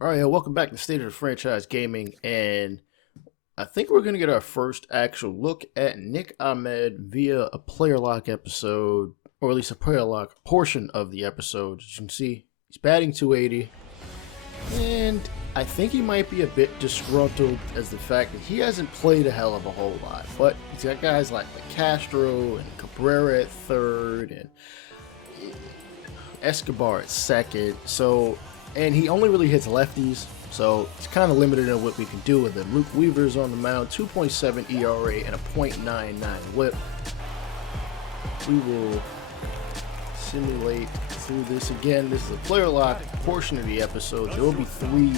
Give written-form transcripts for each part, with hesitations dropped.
All right, welcome back to State of the Franchise Gaming, and I think we're going to get our first actual look at Nick Ahmed via a player lock episode, or at least a player lock portion of the episode. As you can see, he's batting 280, and I think he might be a bit disgruntled as the fact that he hasn't played a hell of a whole lot, but he's got guys like Locastro and Cabrera at third, and Escobar at second, and he only really hits lefties, so it's kind of limited in what we can do with him. Luke Weaver's on the mound, 2.7 ERA and a .99 whip. We will simulate through this again. This is a player lock portion of the episode. There will be 3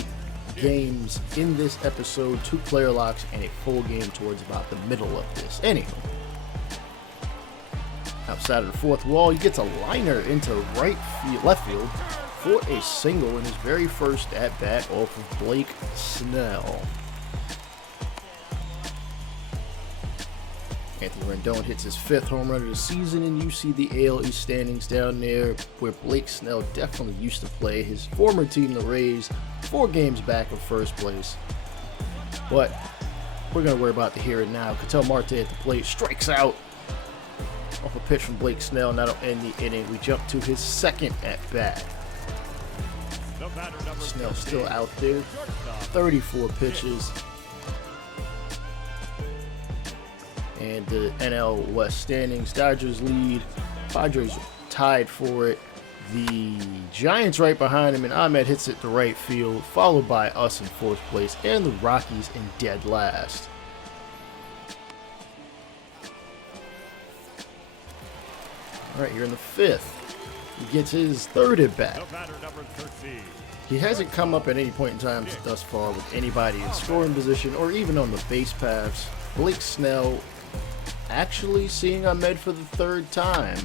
games in this episode, 2 player locks, and a full game towards about the middle of this. Anyway, outside of the fourth wall, he gets a liner into left field for a single in his very first at-bat off of Blake Snell. Anthony Rendon hits his 5th home run of the season, and you see the AL East standings down there where Blake Snell definitely used to play. His former team, the Rays, 4 games back of first place. But we're going to worry about the here and now. Ketel Marte at the plate strikes out off a pitch from Blake Snell, and that'll end the inning. We jump to his 2nd at-bat. Snell still out there, 34 pitches. And the NL West standings, Dodgers lead, Padres tied for it. The Giants right behind him, and Ahmed hits it to right field, followed by us in 4th place, and the Rockies in dead last. All right, here in the 5th, he gets his 3rd at bat. He hasn't come up at any point in time thus far with anybody in scoring position or even on the base paths. Blake Snell actually seeing Ahmed for the 3rd time.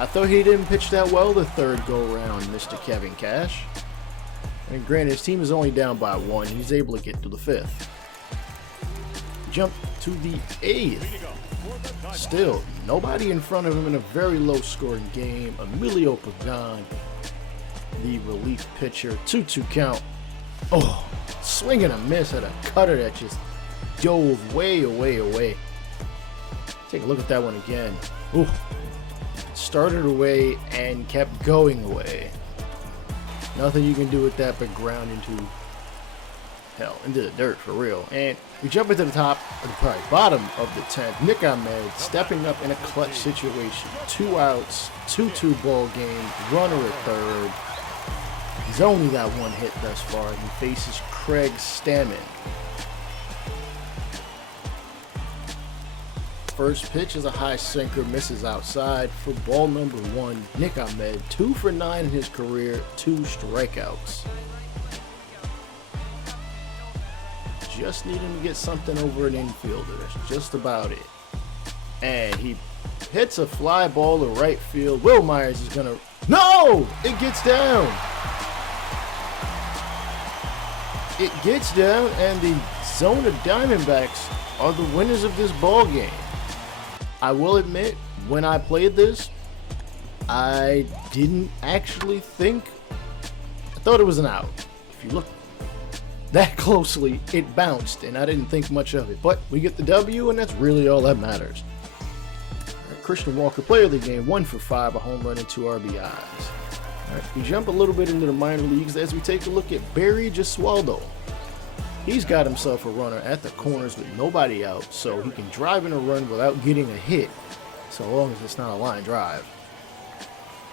I thought he didn't pitch that well the 3rd go-around, Mr. Kevin Cash. And granted, his team is only down by 1. He's able to get to the 5th. Jump to the 8th. Still, nobody in front of him in a very low-scoring game. Emilio Pagan, the relief pitcher, 2-2 count. Oh, swing and a miss at a cutter that just dove way away. Take a look at that one again. Ooh, started away and kept going away. Nothing you can do with that but ground into the dirt for real. And we jump into the bottom of the 10th. Nick Ahmed stepping up in a clutch situation. 2 outs, 2-2 ball game, runner at 3rd. He's only got 1 hit thus far, and he faces Craig Stammen. First pitch is a high sinker, misses outside for ball number 1. Nick Ahmed, 2 for 9 in his career, 2 strikeouts. Just need him to get something over an infielder. That's just about it. And he hits a fly ball to right field. Will Myers is gonna... No! It gets down! It gets down, and the zone of Diamondbacks are the winners of this ball game. I will admit, when I played this, I didn't actually think... I thought it was an out. If you look that closely, it bounced, and I didn't think much of it. But we get the W, and that's really all that matters. Right, Christian Walker, player of the game, 1 for 5, a home run and 2 RBIs. All right, we jump a little bit into the minor leagues as we take a look at Barry Gesualdo. He's got himself a runner at the corners with nobody out, so he can drive in a run without getting a hit, so long as it's not a line drive.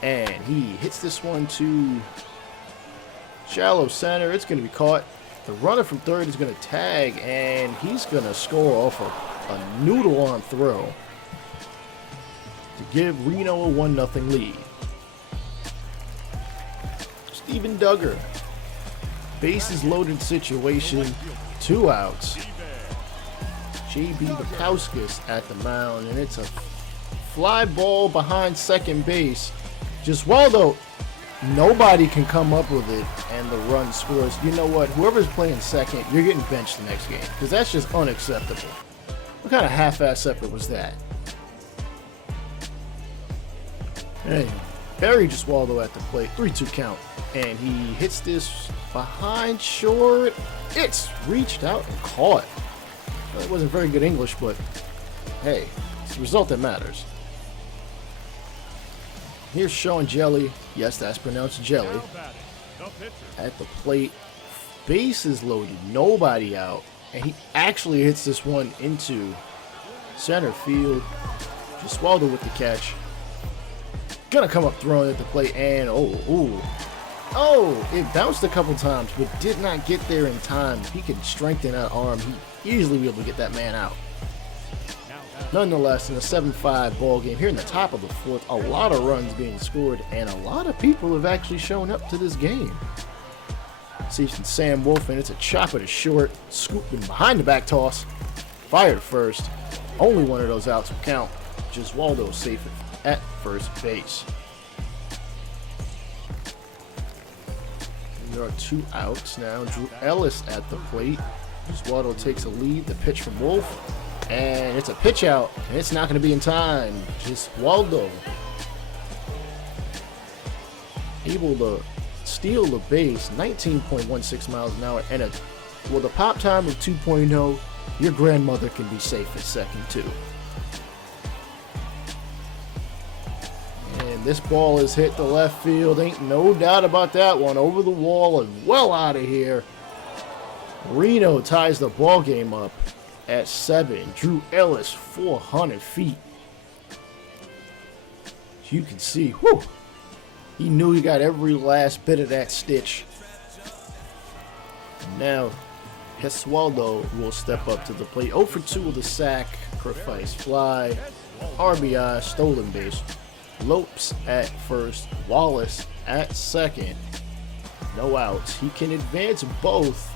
And he hits this one to shallow center. It's going to be caught. The runner from 3rd is going to tag, and he's going to score off a noodle arm throw to give Reno a 1-0 lead. Steven Duggar, bases loaded situation, 2 outs. JB Bukowskis at the mound, and it's a fly ball behind second base. Gesualdo, nobody can come up with it, and the run scores. You know what? Whoever's playing second, you're getting benched the next game, because that's just unacceptable. What kind of half-ass effort was that? Hey, Barry Gesualdo at the plate, 3-2 count, and he hits this behind short. It's reached out and caught. Well, it wasn't very good English, but hey, it's the result that matters. Here's Sean Jelly. Yes, that's pronounced Jelly. At the plate, bases loaded, nobody out, and he actually hits this one into center field. Gesualdo with the catch. Gonna come up throwing at the plate, and it bounced a couple times, but did not get there in time. If he can strengthen that arm, he easily be able to get that man out. Nonetheless, in a 7-5 ball game here in the top of the fourth, a lot of runs being scored, and a lot of people have actually shown up to this game. See some Sam Wolf, and it's a chopper to short, scooping behind the back toss, fired first. Only one of those outs will count. Gesualdo safe at first base. There are 2 outs now. Drew Ellis at the plate. Gesualdo takes a lead. The pitch from Wolf, and it's a pitch out, and it's not going to be in time. Gesualdo able to steal the base, 19.16 miles an hour, and with a pop time of 2.0, your grandmother can be safe at second too. And this ball is hit to left field. Ain't no doubt about that one. Over the wall and well out of here. Reno ties the ball game up at 7. Drew Ellis, 400 feet. As you can see, whew, he knew he got every last bit of that stitch. Now, Gesualdo will step up to the plate. 0 for 2 with a sacrifice fly, RBI, stolen base. Lopes at first, Wallace at second. No outs. He can advance both,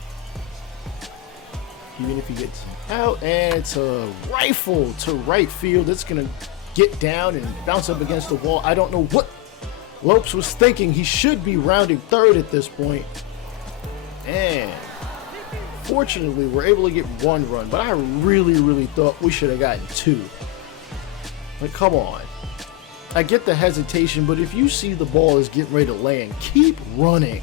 even if he gets out. And it's a rifle to right field. It's going to get down and bounce up against the wall. I don't know what Lopes was thinking. He should be rounding third at this point. And fortunately, we're able to get 1 run, but I really thought we should have gotten 2. Like, come on. I get the hesitation, but if you see the ball is getting ready to land, keep running.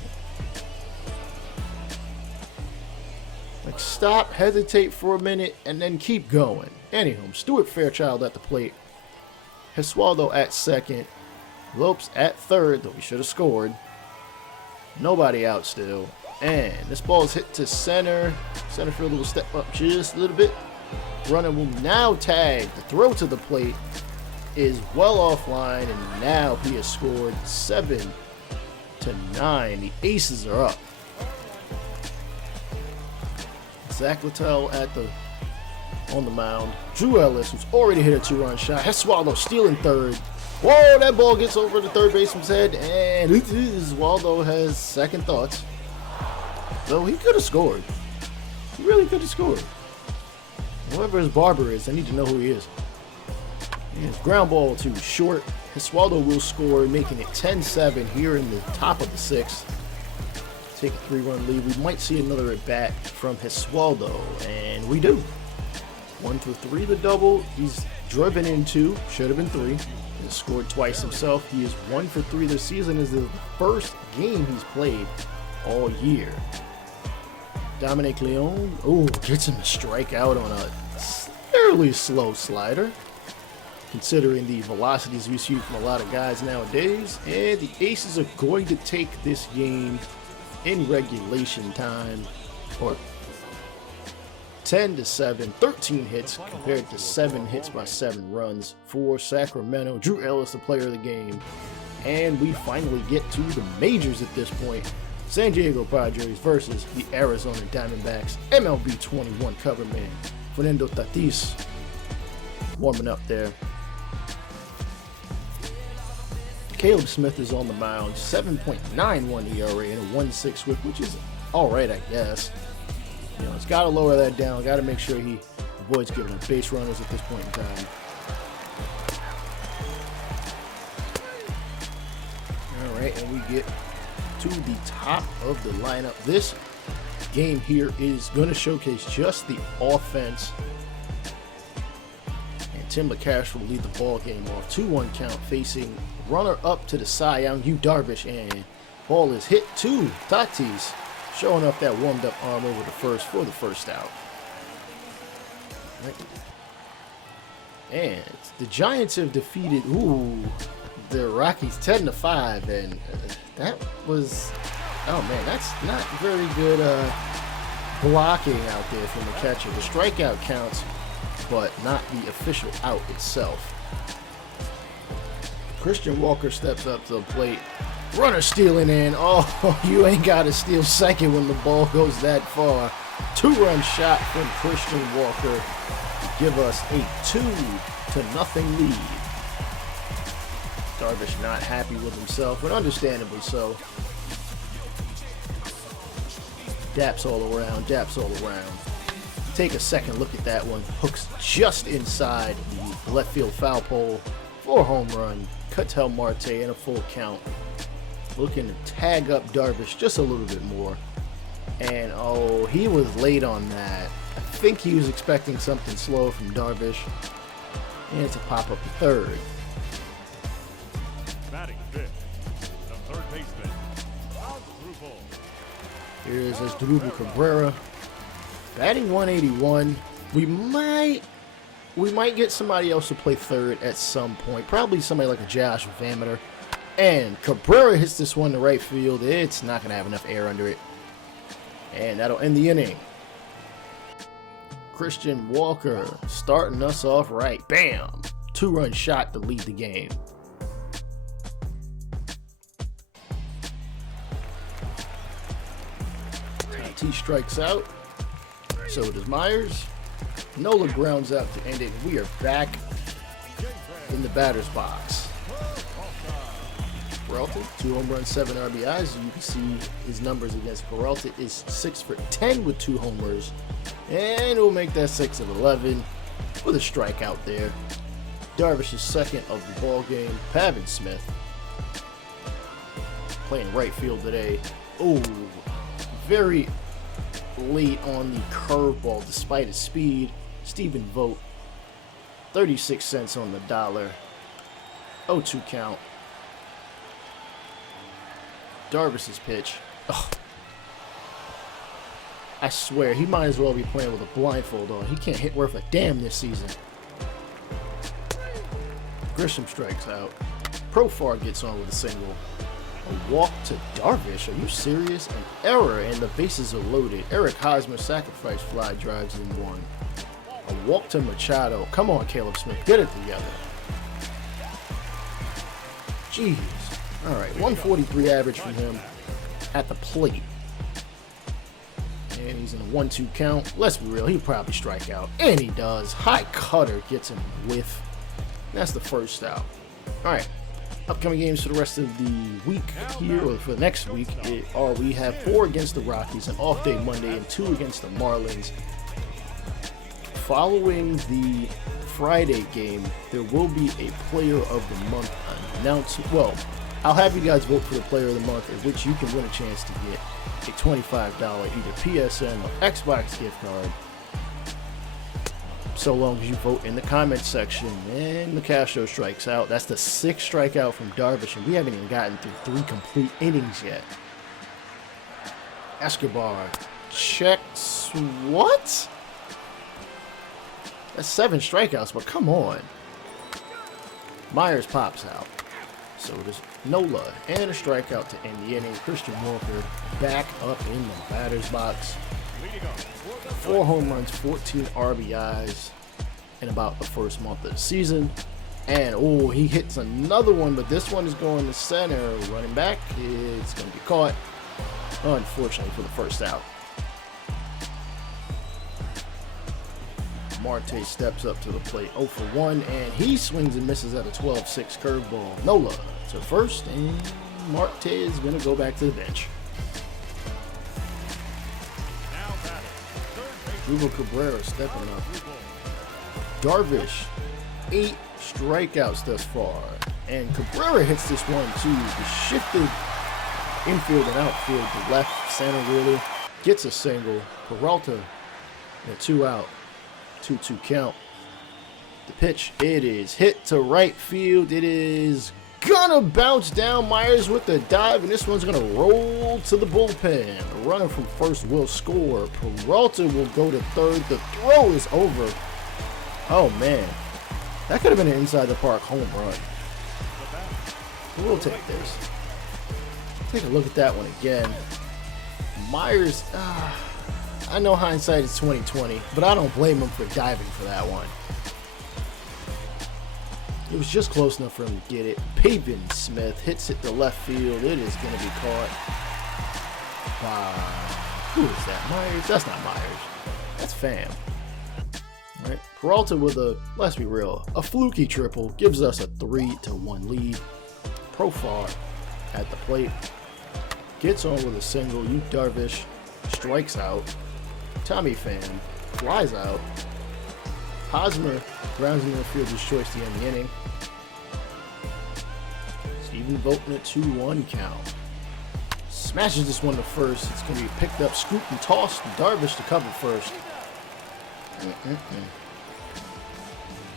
Like, stop, hesitate for a minute, and then keep going. Anywho, Stuart Fairchild at the plate. Gesualdo at second. Lopes at third, though he should have scored. Nobody out still. And this ball is hit to center. Center fielder will step up just a little bit. Runner will now tag. The throw to the plate is well offline, and now he has scored 7-9. The Aces are up. Zach Littell on the mound. Drew Ellis, who's already hit a 2-run shot. Gesualdo stealing third. Whoa, that ball gets over the third baseman's head, and Gesualdo has second thoughts. So he could have scored. He really could have scored. Whoever his barber is, I need to know who he is. And ground ball to short. Gesualdo will score, making it 10-7 here in the top of the 6th. Take a 3-run lead. We might see another at bat from Gesualdo, and we do. 1 for 3 the double. He's driven in 2, should have been 3. He has scored twice himself. He is 1 for 3 this season. Is the first game he's played all year. Dominic Leone, gets him a strikeout on a fairly slow slider, considering the velocities we see from a lot of guys nowadays. And the Aces are going to take this game in regulation time, or 10-7, 13 hits compared to 7 hits by 7 runs for Sacramento. Drew Ellis, the player of the game. And we finally get to the majors at this point. San Diego Padres versus the Arizona Diamondbacks. MLB 21 cover man Fernando Tatis warming up there. Caleb Smith is on the mound, 7.91 ERA and a 1.6 whip, which is all right, I guess. You know, it's got to lower that down. Got to make sure he avoids giving up base runners at this point in time. All right, and we get to the top of the lineup. This game here is going to showcase just the offense. And Tim Locastro will lead the ball game off. 2-1 count facing runner up to the Cy Young, Yu Darvish, and ball is hit to Tatis, showing off that warmed up arm over the first for the first out. Right. And the Giants have defeated the Rockies 10-5, and that was, oh man, that's not very good blocking out there from the catcher. The strikeout counts, but not the official out itself. Christian Walker steps up to the plate. Runner stealing in. Oh, you ain't got to steal second when the ball goes that far. 2-run shot from Christian Walker to give us a 2-0 lead. Darvish not happy with himself, but understandably so. Daps all around, daps all around. Take a second look at that one. Hooks just inside the left field foul pole for a home run. Ketel Marte in a full count. Looking to tag up Darvish just a little bit more. And oh, he was late on that. I think he was expecting something slow from Darvish. And it's a pop up to third. Batting fifth, the third baseman, Asdrubal. Here's Asdrubal Cabrera. Batting 181. We might get somebody else to play third at some point. Probably somebody like a Josh Vameter. And Cabrera hits this one to right field. It's not going to have enough air under it. And that'll end the inning. Christian Walker starting us off right. Bam! 2-run shot to lead the game. T strikes out. So does Myers. Nola grounds out to end it. We are back in the batter's box. Peralta, 2 home runs, 7 RBIs. As you can see, his numbers against Peralta is 6 for 10 with 2 homers. And we'll make that 6 of 11 with a strikeout there. Darvish's second of the ball game. Pavin Smith playing right field today. Oh, very late on the curveball despite his speed. Stephen Vogt, 36 cents on the dollar. 0-2 count. Darvish's pitch. Ugh. I swear, he might as well be playing with a blindfold on. He can't hit worth a damn this season. Grisham strikes out. Profar gets on with a single. A walk to Darvish. Are you serious? An error, and the bases are loaded. Eric Hosmer sacrifice fly drives in one. A walk to Machado. Come on, Caleb Smith. Get it together. Jeez. All right, 143 average from him at the plate. And he's in a 1-2 count. Let's be real, he'll probably strike out. And he does. High cutter gets him whiff. That's the first out. All right, upcoming games for the rest of the week here, or for the next week, we have 4 against the Rockies, an off day Monday, and 2 against the Marlins. Following the Friday game, there will be a Player of the Month announced. Well, I'll have you guys vote for the Player of the Month, at which you can win a chance to get a $25 either PSN or Xbox gift card, so long as you vote in the comments section. And Locastro strikes out. That's the 6th strikeout from Darvish, and we haven't even gotten through 3 complete innings yet. Escobar checks. What? That's 7 strikeouts, but come on. Myers pops out. So there's Nola and a strikeout to end the inning. Christian Walker back up in the batter's box. 4 home runs, 14 RBIs in about the first month of the season. And oh, he hits another one, but this one is going to center. Running back, it's going to be caught, unfortunately, for the first out. Marte steps up to the plate, 0 for 1, and he swings and misses at a 12-6 curveball. Nola to first, and Marte is going to go back to the bench. Asdrubal Cabrera stepping up. Darvish, 8 strikeouts thus far, and Cabrera hits this one too. The shifted infield and outfield to left center really, gets a single. Peralta, and 2 out. 2-2 count. The pitch, it is hit to right field. It is gonna bounce down. Myers with the dive, and this one's gonna roll to the bullpen. A runner from first will score. Peralta will go to third. The throw is over. Oh man, that could have been an inside the park home run. We'll take this. Take a look at that one again. Myers, I know hindsight is 20/20, but I don't blame him for diving for that one. It was just close enough for him to get it. Pavin Smith hits it to left field. It is going to be caught by, who is that? Myers? That's not Myers. That's Pham. All right. Peralta with a, let's be real, a fluky triple gives us a 3-1 lead. Profar at the plate. Gets on with a single. Yu Darvish strikes out. Tommy Pham flies out. Hosmer grounds in the fielder's choice to end the inning. Stephen Vogt in a 2-1 count. Smashes this one to first. It's going to be picked up, scooped, and tossed. Darvish to cover first.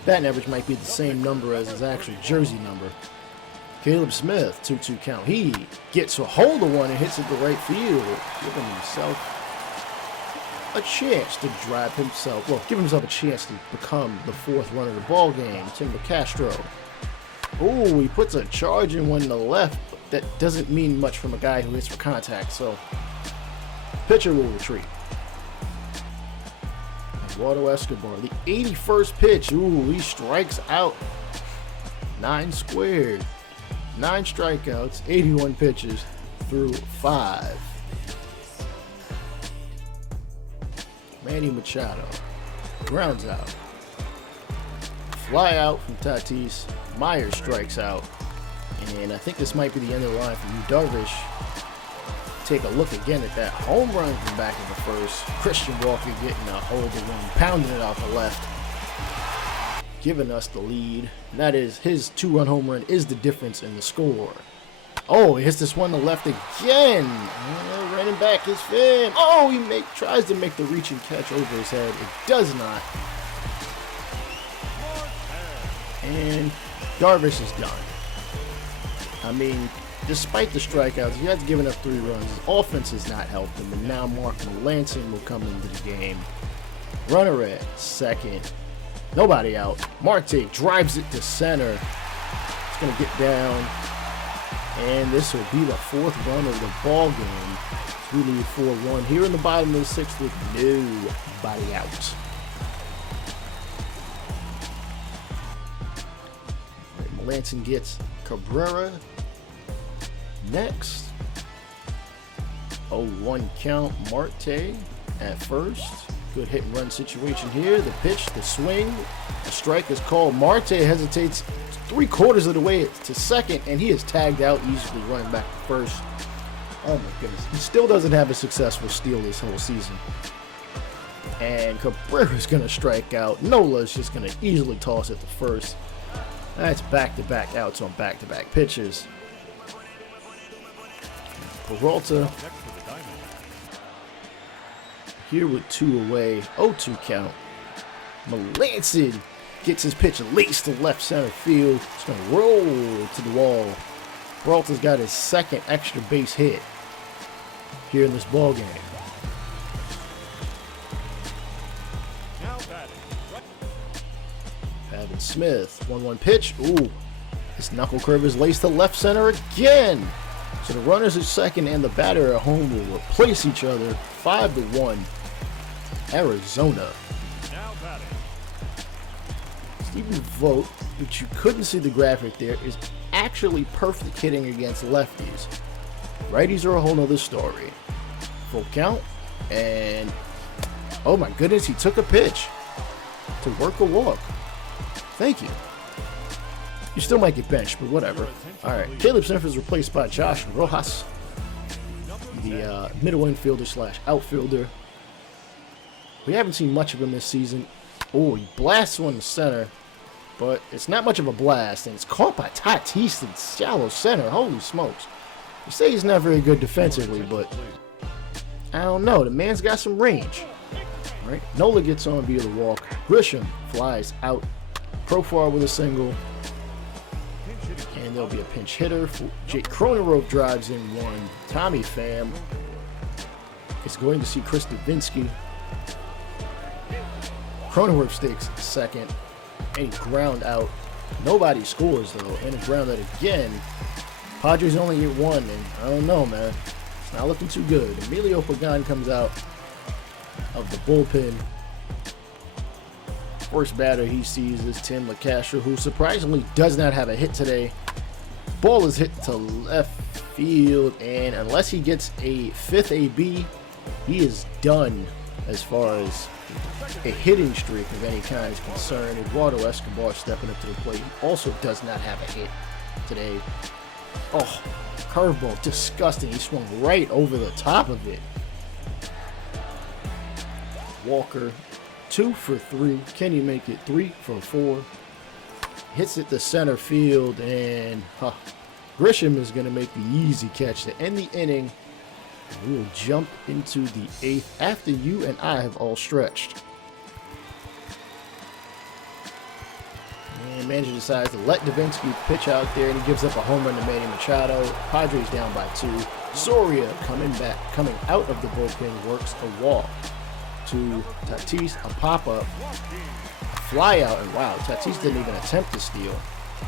Batting average might be the same number as his actual jersey number. Caleb Smith, 2-2 count. He gets a hold of one and hits it to right field, giving himself a chance to drive himself, well, give himself a chance to become the fourth runner of the ball game. Tim Locastro. Oh, he puts a charge in one to the left. That doesn't mean much from a guy who hits for contact, so pitcher will retreat. Eduardo Escobar, the 81st pitch. Ooh, he strikes out. 9 squared. 9 strikeouts, 81 pitches through 5. Manny Machado grounds out. Fly out from Tatis. Myers strikes out. And I think this might be the end of the line for Yu Darvish. Take a look again at that home run from back in the first. Christian Walker getting a hold of one, pounding it off the left, giving us the lead. And that is, his 2-run home run is the difference in the score. Oh, he hits this one to left again. Running back is Pham. Oh, he tries to make the reach and catch over his head. It does not. And Darvish is done. I mean, despite the strikeouts, he has given up 3 runs. His offense has not helped him. And now Mark Melancon will come into the game. Runner at second. Nobody out. Marte drives it to center. It's going to get down. And this will be the 4th run of the ball game. We lead 4-1 here in the bottom of the 6th with nobody out. Right, Melancon gets Cabrera next. 0-1 count. Marte at first. Good hit and run situation here. The pitch, the swing, a strike is called. Marte hesitates 3/4 of the way to second, and he is tagged out easily, running back to first. Oh my goodness. He still doesn't have a successful steal this whole season. And Cabrera's going to strike out. Nola's just going to easily toss it to first. That's back-to-back outs on back-to-back pitches. Peralta here with 2 away, 0-2 count. Melancon gets his pitch laced to left center field. It's going to roll to the wall. Peralta's got his 2nd extra base hit here in this ball game. Pavin Smith, 1-1 pitch. Ooh, this knuckle curve is laced to left center again. So the runners at second and the batter at home will replace each other. 5-1. Arizona. Stephen Vogt, which you couldn't see the graphic there, is actually perfect hitting against lefties. Righties are a whole nother story. Full count, and oh my goodness, he took a pitch to work a walk. Thank you. You still might get benched, but whatever. All right, Caleb Smith is replaced by Josh Rojas, the middle infielder / outfielder. We haven't seen much of him this season. Oh, he blasts one to center, but it's not much of a blast, and it's caught by Tatis in shallow center. Holy smokes. You say he's not very good defensively, but I don't know. The man's got some range. All right, Nola gets on via the walk. Grisham flies out. Profar with a single. And there'll be a pinch hitter. Jake Cronenworth drives in one. Tommy Pham is going to see Chris Davinsky. Cronenworth stakes second. A ground out. Nobody scores, though. And a ground out again. Padres only get one, and I don't know, man. It's not looking too good. Emilio Pagan comes out of the bullpen. First batter he sees is Tim Locastro, who surprisingly does not have a hit today. Ball is hit to left field, and unless he gets a fifth AB, he is done as far as a hitting streak of any kind is concerned. Eduardo Escobar stepping up to the plate. He also does not have a hit today. Oh, curveball, disgusting. He swung right over the top of it. Walker, 2 for 3. Can you make it 3 for 4? Hits it to center field, and Grisham is going to make the easy catch to end the inning. We will jump into the 8th after you and I have all stretched. And manager decides to let Davinsky pitch out there, and he gives up a home run to Manny Machado. Padres down by 2. Soria coming out of the bullpen, works a walk to Tatis, a pop-up, fly out, and wow, Tatis didn't even attempt to steal.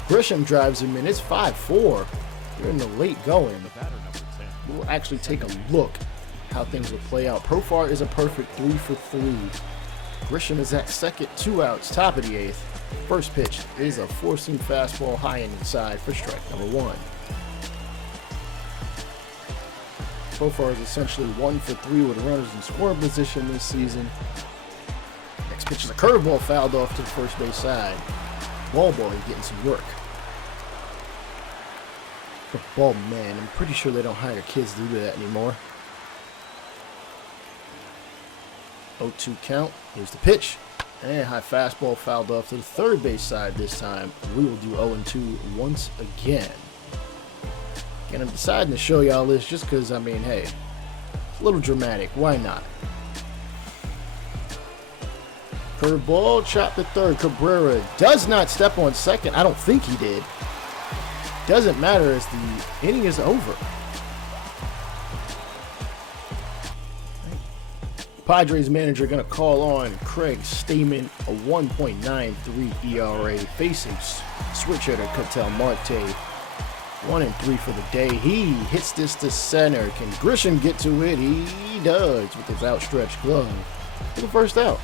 Grisham drives him in. It's 5-4. You're in the late going. We'll actually take a look how things will play out. Profar is a perfect 3 for 3. Grisham is at second, 2 outs, top of the 8th. First pitch is a four-seam fastball high and inside for strike number 1. Profar is essentially 1 for 3 with runners in scoring position this season. Next pitch is a curveball fouled off to the first base side. Ball boy getting some work. The ball man, I'm pretty sure they don't hire kids to do that anymore. 0-2 count. Here's the pitch. And high fastball fouled off to the third base side this time. We will do 0-2 once again. And I'm deciding to show y'all this just because, I mean, hey, it's a little dramatic. Why not? Curveball, chop to third. Cabrera does not step on second. I don't think he did. Doesn't matter as the inning is over. Padres manager going to call on Craig Stamen, a 1.93 ERA, facing switch hitter Ketel Marte. 1-3 for the day. He hits this to center. Can Grisham get to it? He does with his outstretched glove for the first out.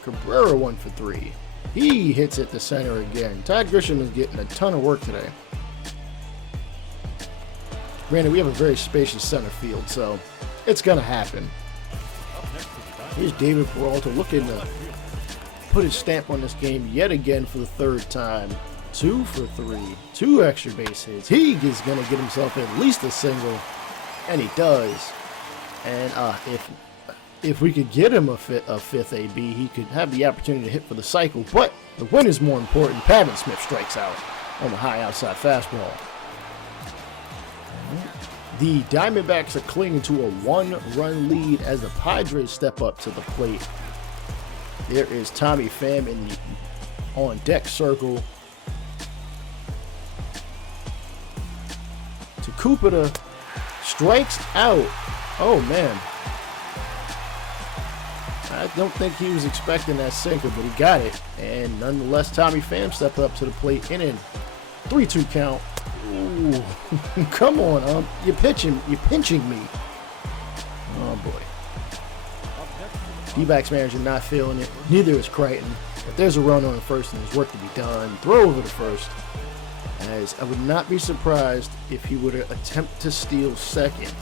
Cabrera 1 for 3. He hits it to center again. Todd Grisham is getting a ton of work today. Granted, we have a very spacious center field, so it's going to happen. Here's David Peralta looking to put his stamp on this game yet again for the third time. 2 for 3. 2 extra base hits. He is going to get himself at least a single, and he does. And if we could get him a fifth AB, he could have the opportunity to hit for the cycle. But the win is more important. Pavin Smith strikes out on the high outside fastball. The Diamondbacks are clinging to a 1-run lead as the Padres step up to the plate. There is Tommy Pham in the on-deck circle. Kupita strikes out. Oh, man. I don't think he was expecting that sinker, but he got it. And nonetheless, Tommy Pham stepped up to the plate in a 3-2 count. Ooh, come on, you're pinching me. Oh boy. D-backs manager not feeling it. Neither is Crichton. If there's a run on first and there's work to be done, throw over to first. As I would not be surprised if he would attempt to steal second.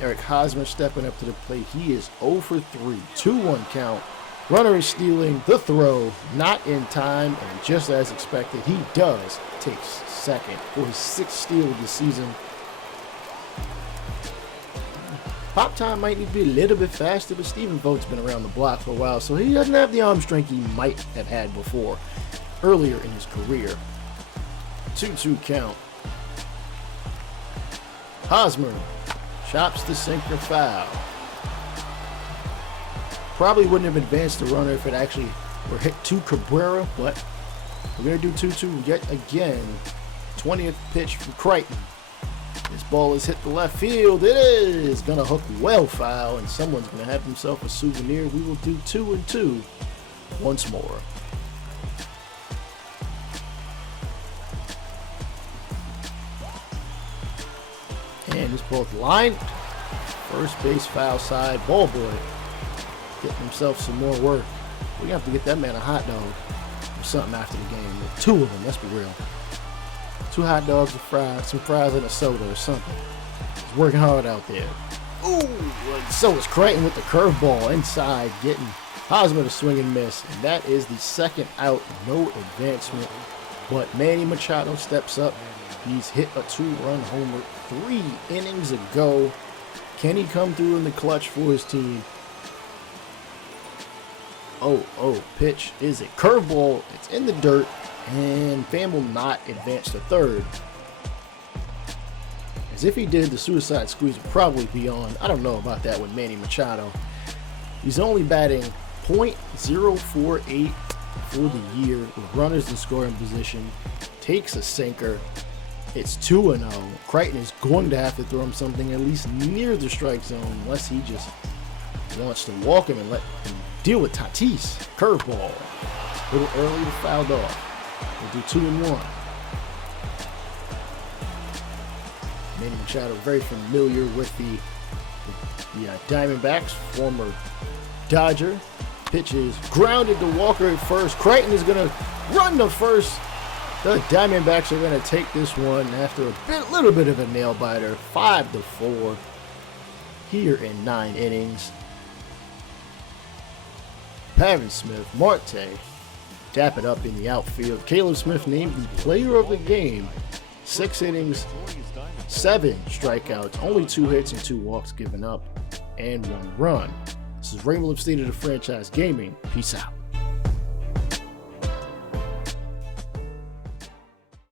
Eric Hosmer stepping up to the plate. He is 0 for 3. 2-1 count. Runner is stealing the throw, not in time, and just as expected, he does take second for his 6th steal of the season. Pop time might need to be a little bit faster, but Stephen Vogt's been around the block for a while, so he doesn't have the arm strength he might have had before, earlier in his career. 2-2 count. Hosmer chops the sinker foul. Probably wouldn't have advanced the runner if it actually were hit to Cabrera, but We're going to do 2-2 yet again. 20th pitch from Crichton. This ball is hit the left field. It is going to hook well foul, and someone's going to have himself a souvenir. We will do 2-2 once more. And this ball's lined. First base foul side. Ball boy getting himself some more work. We have to get that man a hot dog or something after the game. 2 of them, let's be real. 2 hot dogs and fries, some fries and a soda or something. He's working hard out there. Ooh, so is Crichton with the curveball inside, getting Hosmer to swing and miss. And that is the second out, no advancement. But Manny Machado steps up. He's hit a 2-run homer 3 innings ago. Can he come through in the clutch for his team? Oh, pitch is a curveball. It's in the dirt, and Pham will not advance to third. As if he did, the suicide squeeze would probably be on. I don't know about that with Manny Machado. He's only batting .048 for the year with runners in scoring position. Takes a sinker. It's 2-0. Crichton is going to have to throw him something at least near the strike zone unless he just wants to walk him and let him deal with Tatis. Curveball. A little early to fouled off. We'll do 2-1. Manny Machado very familiar with the Diamondbacks, former Dodger. Pitch is grounded to Walker at first. Crichton is going to run to first. The Diamondbacks are going to take this one after a little bit of a nail biter. 5-4 here in 9 innings. Pavin Smith, Marte, tap it up in the outfield. Caleb Smith named the player of the game. 6 innings, 7 strikeouts, only 2 hits and 2 walks given up, and 1 run. This is Rainbow State of the Franchise Gaming. Peace out.